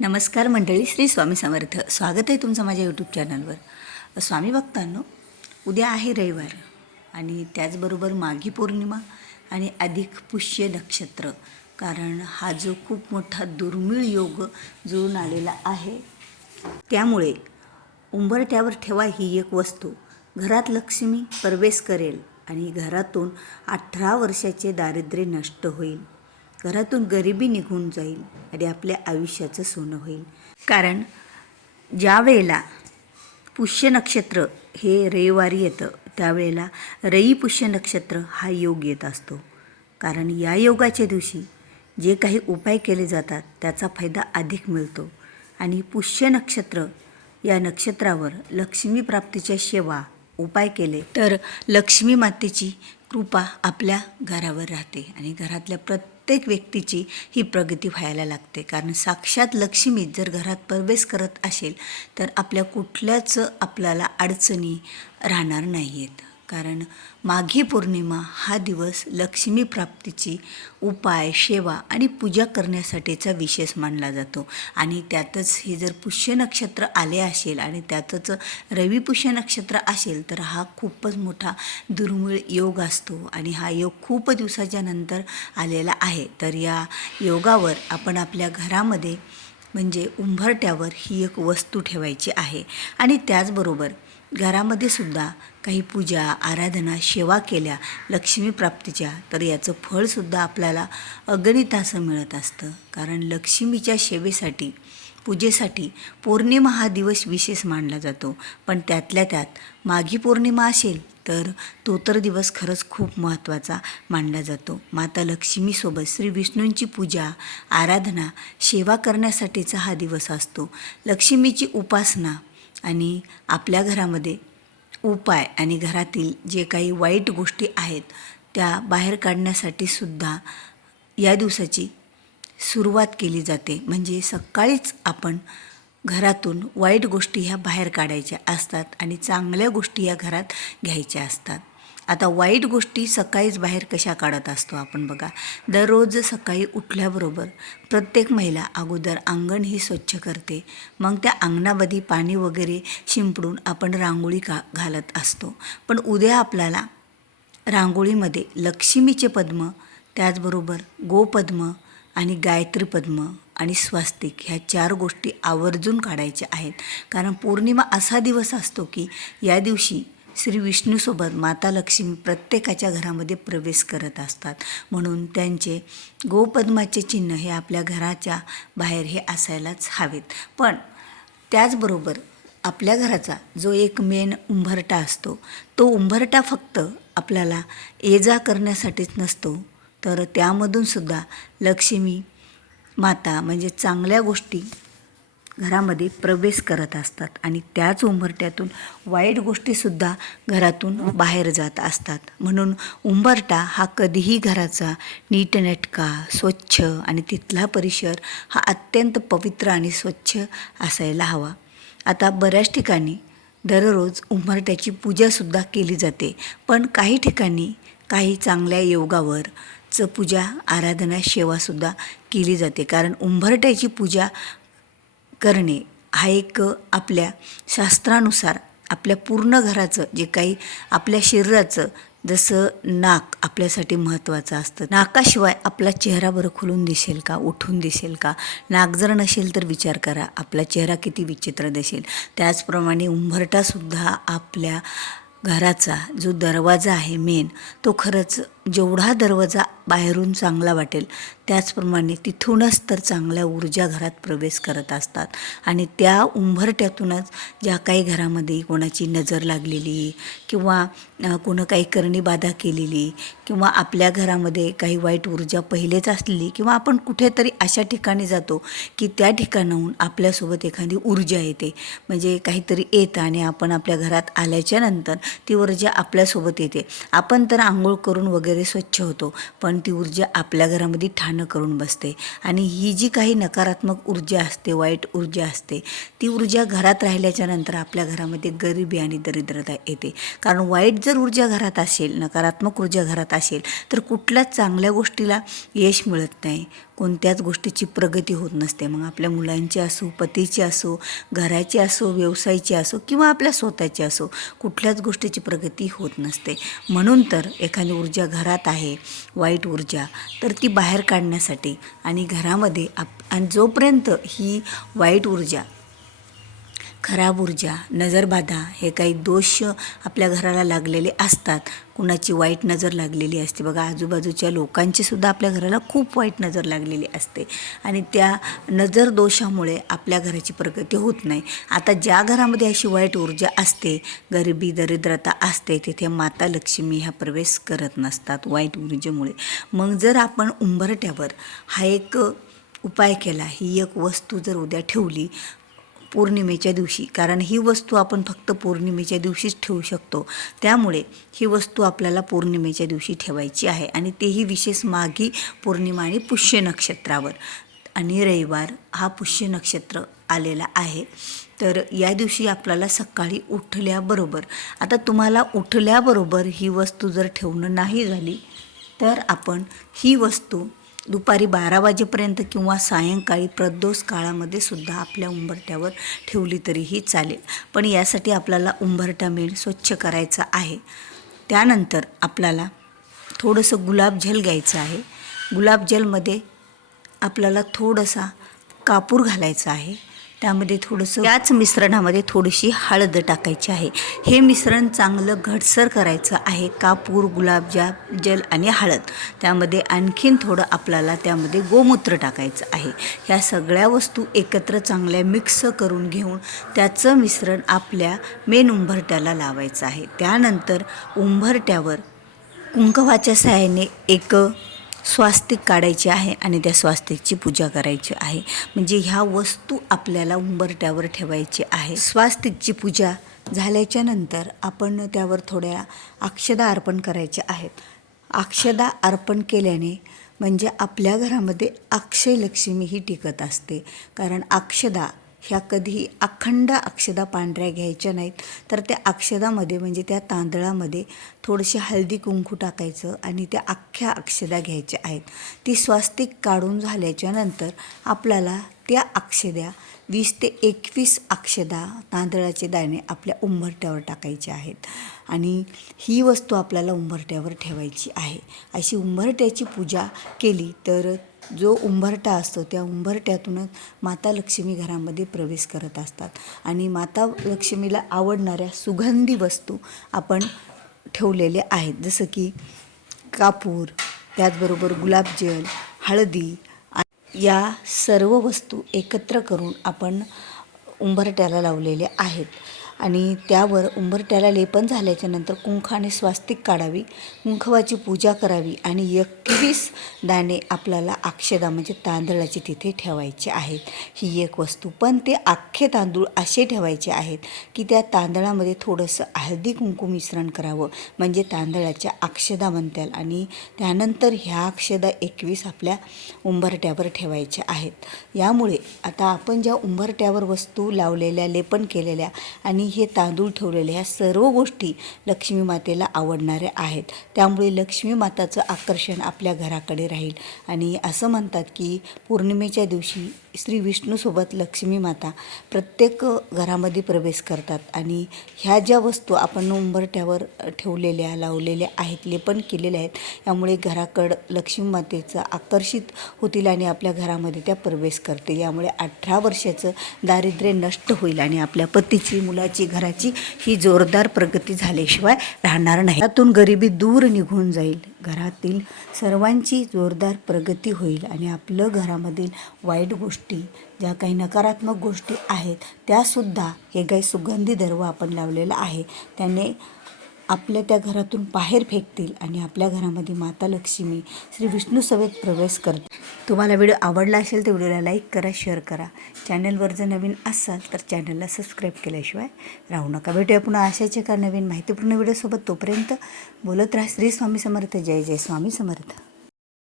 नमस्कार मंडळी श्री स्वामी समर्थ. स्वागत आहे तुमचं माझ्या यूट्यूब चॅनलवर स्वामी भक्तांनो उद्या आहे रविवार आणि त्याचबरोबर माघी पौर्णिमा आणि अधिक पुष्य नक्षत्र. कारण हा जो खूप मोठा दुर्मिळ योग जुळून आलेला आहे त्यामुळे उंबरट्यावर ठेवा ही एक वस्तू. घरात लक्ष्मी प्रवेश करेल आणि घरातून अठरा वर्षाचे दारिद्र्य नष्ट होईल. घरातून गरिबी निघून जाईल आणि आपल्या आयुष्याचं सोनं होईल. कारण ज्या वेळेला पुष्य नक्षत्र हे रविवारी येतं त्यावेळेला रई पुष्य नक्षत्र हा योग येत असतो. कारण या योगाच्या दिवशी जे काही उपाय केले जातात त्याचा फायदा अधिक मिळतो. आणि पुष्य नक्षत्र या नक्षत्रावर लक्ष्मी प्राप्तीच्या सेवा उपाय केले तर लक्ष्मी मातेची कृपा आपल्या घरावर राहते आणि घरातल्या प्रत्येक प्रत्येक व्यक्तीची ही प्रगती व्हायला लागते. कारण साक्षात लक्ष्मी जर घरात प्रवेश करत असेल तर आपल्या कुठल्याच आपल्याला अडचणी राहणार नाही आहेत कारण माघी पौर्णिमा हा दिवस लक्ष्मीप्राप्तीची उपाय सेवा आणि पूजा करण्यासाठीचा विशेष मानला जातो. आणि त्यातच हे जर पुष्य नक्षत्र आले असेल आणि त्यातच रवी पुष्य नक्षत्र असेल तर हा खूपच मोठा दुर्मिळ योग असतो. आणि हा योग खूप दिवसाच्या नंतर आलेला आहे. तर या योगावर आपण आपल्या घरामध्ये म्हणजे उंबरट्यावर ही एक वस्तू ठेवायची आहे. आणि त्याचबरोबर घरामध्ये सुद्धा काही पूजा आराधना सेवा केल्या लक्ष्मी प्राप्तीच्या तर याचं फळसुद्धा आपल्याला अगणित असं मिळत असतं. कारण लक्ष्मीच्या सेवेसाठी पूजेसाठी पौर्णिमा हा दिवस विशेष मानला जातो. पण त्यातल्या त्यात माघी पौर्णिमा असेल तर तो तर दिवस खरंच खूप महत्त्वाचा मानला जातो. माता लक्ष्मीसोबत श्री विष्णूंची पूजा आराधना सेवा करण्यासाठीचा हा दिवस असतो. लक्ष्मीची उपासना आणि आपल्या घरामध्ये उपाय आणि घरातील जे काही वाईट गोष्टी आहेत त्या बाहेर काढण्यासाठी सुद्धा या दिवसाची सुरुवात केली जाते. म्हणजे सकाळीच आपण घरातून वाईट गोष्टी ह्या बाहेर काढायच्या असतात आणि चांगल्या गोष्टी या घरात घ्यायच्या असतात. आता वाईट गोष्टी सकाळीच बाहेर कशा काढत असतो आपण बघा. दररोज सकाळी उठल्याबरोबर प्रत्येक महिला अगोदर अंगण ही स्वच्छ करते. मग त्या अंगणामध्ये पाणी वगैरे शिंपडून आपण रांगोळी का घालत असतो. पण उद्या आपल्याला रांगोळीमध्ये लक्ष्मीचे पद्म त्याचबरोबर गोपद्म आणि गायत्री पद्म आणि स्वास्तिक ह्या चार गोष्टी आवर्जून काढायच्या आहेत. कारण पौर्णिमा असा दिवस असतो की या दिवशी श्री विष्णूसोबत माता लक्ष्मी प्रत्येकाच्या घरामध्ये प्रवेश करत असतात. म्हणून त्यांचे गोपद्माचे चिन्ह हे आपल्या घराच्या बाहेर हे असायलाच हवेत. पण त्याचबरोबर आपल्या घराचा जो एक मेन उंबरटा असतो तो उंबरटा फक्त आपल्याला ये जा करण्यासाठीच नसतो. तर त्यामधूनसुद्धा लक्ष्मी माता म्हणजे चांगल्या गोष्टी घरामध्ये प्रवेश करत असतात आणि त्याच उंबरट्यातून वाईट गोष्टीसुद्धा घरातून बाहेर जात असतात. म्हणून उंबरटा हा कधीही घराचा नीटनेटका स्वच्छ आणि तिथला परिसर हा अत्यंत पवित्र आणि स्वच्छ असायला हवा. आता बऱ्याच ठिकाणी दररोज उंबरट्याची पूजासुद्धा केली जाते. पण काही ठिकाणी काही चांगल्या योगावर च पूजा आराधना सेवासुद्धा केली जाते. कारण उंबरट्याची पूजा करणे हा एक आपल्या शास्त्रानुसार आपल्या पूर्ण घराचं जे काही आपल्या शरीराचं जसं नाक आपल्यासाठी महत्त्वाचं असतं. नाकाशिवाय आपला चेहरा बरं खुलून दिसेल का उठून दिसेल का? नाक जर नसेल तर विचार करा आपला चेहरा किती विचित्र दिसेल. त्याचप्रमाणे उंबरटासुद्धा आपल्या घराचा जो दरवाजा आहे मेन तो खरंच जेवढा दरवाजा बाहेरून चांगला वाटेल त्याचप्रमाणे तिथूनच तर चांगल्या ऊर्जा घरात प्रवेश करत असतात. आणि त्या उंबरट्यातूनच ज्या काही घरामध्ये कोणाची नजर लागलेली किंवा कोणं काही करणी बाधा केलेली किंवा आपल्या घरामध्ये काही वाईट ऊर्जा पहिलेच असलेली किंवा आपण कुठेतरी अशा ठिकाणी जातो की त्या ठिकाणाहून आपल्यासोबत एखादी ऊर्जा येते. म्हणजे काहीतरी येतं आणि आपण आपल्या घरात आल्याच्यानंतर ती ऊर्जा आपल्यासोबत येते. आपण तर आंघोळ करून वगैरे वगैरे स्वच्छ होतो. पण ती ऊर्जा आपल्या घरामध्ये ठाणं करून बसते. आणि ही जी काही नकारात्मक ऊर्जा असते वाईट ऊर्जा असते ती ऊर्जा घरात राहिल्याच्या नंतर आपल्या घरामध्ये गरिबी आणि दरिद्रता येते. कारण वाईट जर ऊर्जा घरात असेल नकारात्मक ऊर्जा घरात असेल तर कुठल्याच चांगल्या गोष्टीला यश मिळत नाही. कोणत्याच गोष्टीची प्रगती होत नसते. मग आपल्या मुलांची असो पतीची असो घराची असो व्यवसायाची असो किंवा आपल्या स्वतःची असो कुठल्याच गोष्टीची प्रगती होत नसते. म्हणून तर एखादी ऊर्जा घरात घरात आहे वाईट ऊर्जा. तर ती बाहेर काढण्यासाठी आणि घरामध्ये आप आणि जोपर्यंत ही वाईट ऊर्जा खराब ऊर्जा नजरबाधा हे काही दोष आपल्या घराला लागलेले असतात. कुणाची वाईट नजर लागलेली असते. बघा आजूबाजूच्या लोकांची सुद्धा आपल्या घराला खूप वाईट नजर लागलेली असते. आणि त्या नजर दोषामुळे आपल्या घराची प्रगती होत नाही. आता ज्या घरामध्ये अशी वाईट ऊर्जा असते गरिबी दरिद्रता असते तिथे माता लक्ष्मी ह्या प्रवेश करत नसतात वाईट ऊर्जेमुळे. मग जर आपण उंबरट्यावर हा एक उपाय केला ही एक वस्तू जर उद्या ठेवली पौर्णिमेच्या दिवशी कारण ही वस्तू आपण फक्त पौर्णिमेच्या दिवशीच ठेवू शकतो. त्यामुळे ही वस्तू आपल्याला पौर्णिमेच्या दिवशी ठेवायची आहे आणि तेही विशेष माघी पौर्णिमा आणि पुष्य नक्षत्रावर. आणि रविवार हा पुष्य नक्षत्र आलेला आहे. तर या दिवशी आपल्याला सकाळी उठल्याबरोबर आता तुम्हाला उठल्याबरोबर ही वस्तू जर ठेवणं नाही झाली तर आपण ही वस्तू दुपारी बारा वाजेपर्यंत किंवा सायंकाळी प्रदोष काळामध्ये सुद्धा आपल्या उंबरट्यावर ठेवली तरीही चालेल. पण यासाठी आपल्याला उंबरटा मेण स्वच्छ करायचा आहे. त्यानंतर आपल्याला थोडंसं गुलाबजल घ्यायचं आहे. गुलाबजलमध्ये आपल्याला थोडासा कापूर घालायचा आहे. त्यामध्ये थोडंसं याच मिश्रणामध्ये थोडीशी हळद टाकायची आहे. हे मिश्रण चांगलं घटसर करायचं आहे. कापूर गुलाबजाम जल आणि हळद. त्यामध्ये आणखीन थोडं आपल्याला त्यामध्ये गोमूत्र टाकायचं आहे. ह्या सगळ्या वस्तू एकत्र चांगल्या मिक्स करून घेऊन त्याचं मिश्रण आपल्या मेन उंबरट्याला लावायचं आहे. त्यानंतर उंबरट्यावर कुंकवाच्या सहाय्याने एक स्वास्तिक काढायची आहे आणि त्या स्वास्तिकची पूजा करायची आहे. म्हणजे ह्या वस्तू आपल्याला उंबरट्यावर ठेवायची आहे. स्वास्तिकची पूजा झाल्याच्यानंतर आपण त्यावर थोड्या अक्षदा अर्पण करायच्या आहेत. अक्षदा अर्पण केल्याने म्हणजे आपल्या घरामध्ये अक्षय लक्ष्मी ही टिकत असते. कारण अक्षदा ह्या कधीही अखंड अक्षदा पांढऱ्या घ्यायच्या नाहीत. तर त्या अक्षदामध्ये म्हणजे त्या तांदळामध्ये थोडीशी हळदी कुंकू टाकायचं आणि त्या अख्ख्या अक्षदा घ्यायच्या आहेत. ती स्वास्तिक काढून झाल्याच्यानंतर आपल्याला त्या अक्षद्या वीस ते एकवीस अक्षदा तांदळाचे दाणे आपल्या उंबरट्यावर टाकायचे आहेत. आणि ही वस्तू आपल्याला उंबरट्यावर ठेवायची आहे. अशी उंबरट्याची पूजा केली तर जो उंबरटा असतो त्या उंबरट्यातूनच माता लक्ष्मी घरामध्ये प्रवेश करत असतात. आणि माता लक्ष्मीला आवडणाऱ्या सुगंधी वस्तू आपण ठेवलेले आहेत. जसं की कापूर त्याचबरोबर गुलाबजल हळदी या सर्व वस्तू एकत्र करून आपण उंबरट्याला लावलेल्या आहेत. आणि त्यावर उंबरट्याला लेपन झाल्याच्यानंतर कुंखाने स्वास्तिक काढावी कुंखवाची पूजा करावी आणि एकवीस दाणे आपल्याला अक्षदा म्हणजे तांदळाचे तिथे ठेवायचे आहेत. ही एक वस्तू पण ते अख्खे तांदूळ असे ठेवायचे आहेत की त्या तांदळामध्ये थोडंसं हळदी कुंकू मिश्रण करावं. म्हणजे तांदळाच्या अक्षदा बनतील आणि त्यानंतर ह्या अक्षदा एकवीस आपल्या उंबरट्यावर ठेवायच्या आहेत. यामुळे आता आपण ज्या उंबरट्यावर वस्तू लावलेल्या लेपन केलेल्या आणि हे तांदूळ ठेवलेले ह्या सर्व गोष्टी लक्ष्मी मातेला आवडणाऱ्या आहेत. त्यामुळे लक्ष्मी माताचं आकर्षण आपल्या घराकडे राहील. आणि असं म्हणतात की पौर्णिमेच्या दिवशी श्री विष्णूसोबत लक्ष्मी माता प्रत्येक घरामध्ये प्रवेश करतात. आणि ह्या ज्या वस्तू आपण उंबरट्यावर ठेवलेल्या लावलेल्या आहेत लेपन केलेल्या आहेत यामुळे घराकडं लक्ष्मी मातेचं आकर्षित होतील आणि आपल्या घरामध्ये त्या प्रवेश करतील. यामुळे अठरा वर्षाचं दारिद्र्य नष्ट होईल आणि आपल्या पतीची मुलाची घराची ही जोरदार प्रगती झाल्याशिवाय राहणार नाही. त्यातून गरिबी दूर निघून जाईल. घरातील सर्वांची जोरदार प्रगती होईल आणि आपलं घरामधील वाईट गोष्टी ज्या काही नकारात्मक गोष्टी आहेत त्यासुद्धा हे काही सुगंधी दर्व आपण लावलेला आहे. त्याने आपल्या त्या घरातून बाहेर फेकतील आणि आपल्या घरामध्ये माता लक्ष्मी श्री विष्णू सभेत प्रवेश करतील. तुम्हाला व्हिडिओ आवडला असेल तर व्हिडिओला लाईक करा शेअर करा. चॅनलवर जर नवीन असाल तर चॅनलला सबस्क्राईब केल्याशिवाय राहू नका. भेटूया पुन्हा अशाच एका नवीन माहितीपूर्ण व्हिडिओसोबत. तोपर्यंत बोलत राहा. श्री स्वामी समर्थ. जय जय स्वामी समर्थ.